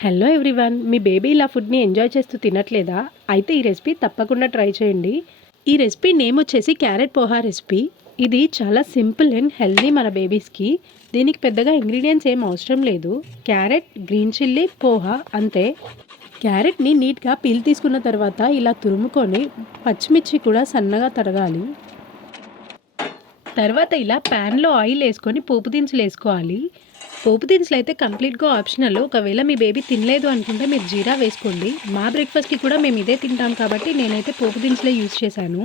Hello everyone, మీ baby ఇలా ఫుడ్ని enjoy చేస్తూ తినట్లేదా? అయితే ఈ రెసిపీ తప్పకుండా ట్రై చేయండి. ఈ రెసిపీ నేమ్ వచ్చేసి క్యారెట్ పోహా రెసిపీ. ఇది చాలా సింపుల్ అండ్ హెల్దీ మన బేబీస్కి. దీనికి పెద్దగా ఇంగ్రీడియంట్స్ ఏం అవసరం లేదు. క్యారెట్, గ్రీన్ చిల్లీ, పోహా అంతే. క్యారెట్ని నీట్గా పీల్ తీసుకున్న తర్వాత ఇలా తురుముకొని పచ్చిమిర్చి కూడా సన్నగా తరగాలి. తర్వాత ఇలా ప్యాన్లో ఆయిల్ వేసుకొని పోపు దినుసులు వేసుకోవాలి. పోపు దినుసులు అయితే కంప్లీట్గా ఆప్షనల్. ఒకవేళ మీ బేబీ తినలేదు అనుకుంటే మీరు జీరా వేసుకోండి. మా బ్రేక్ఫాస్ట్కి కూడా మేము ఇదే తింటాం కాబట్టి నేనైతే పోపు దినుసులే యూజ్ చేశాను.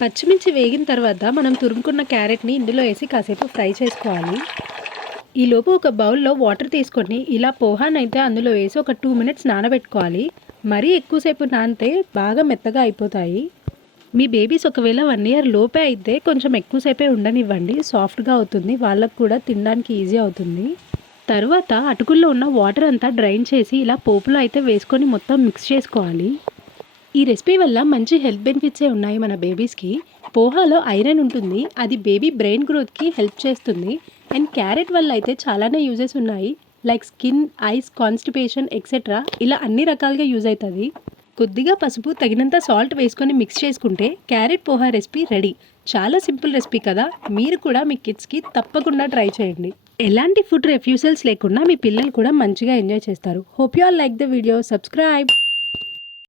పచ్చిమిర్చి వేగిన తర్వాత మనం తురుముకున్న క్యారెట్ని ఇందులో వేసి కాసేపు ఫ్రై చేసుకోవాలి. ఈలోపు ఒక బౌల్లో వాటర్ తీసుకొని ఇలా పోహానైతే అందులో వేసి ఒక 2 మినిట్స్ నానబెట్టుకోవాలి. మరీ ఎక్కువసేపు నానితే బాగా మెత్తగా అయిపోతాయి. మీ బేబీస్ ఒకవేళ 1 ఇయర్ లోపే అయితే కొంచెం ఎక్కువసేపే ఉండనివ్వండి. సాఫ్ట్గా అవుతుంది, వాళ్ళకు కూడా తినడానికి ఈజీ అవుతుంది. తర్వాత అటుకుల్లో ఉన్న వాటర్ అంతా డ్రైన్ చేసి ఇలా పోపులో అయితే వేసుకొని మొత్తం మిక్స్ చేసుకోవాలి. ఈ రెసిపీ వల్ల మంచి హెల్త్ బెనిఫిట్సే ఉన్నాయి మన బేబీస్కి. పోహాలో ఐరన్ ఉంటుంది, అది బేబీ బ్రెయిన్ గ్రోత్కి హెల్ప్ చేస్తుంది. అండ్ క్యారెట్ వల్ల అయితే చాలానే యూజెస్ ఉన్నాయి, like skin, ice, constipation etcetera. ఇలా అన్ని రకాలుగా యూజ్ అవుతుంది. కొద్దిగా పసుపు, తగినంత సాల్ట్ వేసుకొని మిక్స్ చేసుకుంటే క్యారెట్ పోహా రెసిపీ రెడీ. చాలా సింపుల్ రెసిపీ కదా, మీరు కూడా మీ కిడ్స్కి తప్పకుండా ట్రై చేయండి. ఎలాంటి ఫుడ్ రెఫ్యూజల్స్ లేకుండా మీ పిల్లలు కూడా మంచిగా ఎంజాయ్ చేస్తారు. Hope you all like the video. Subscribe.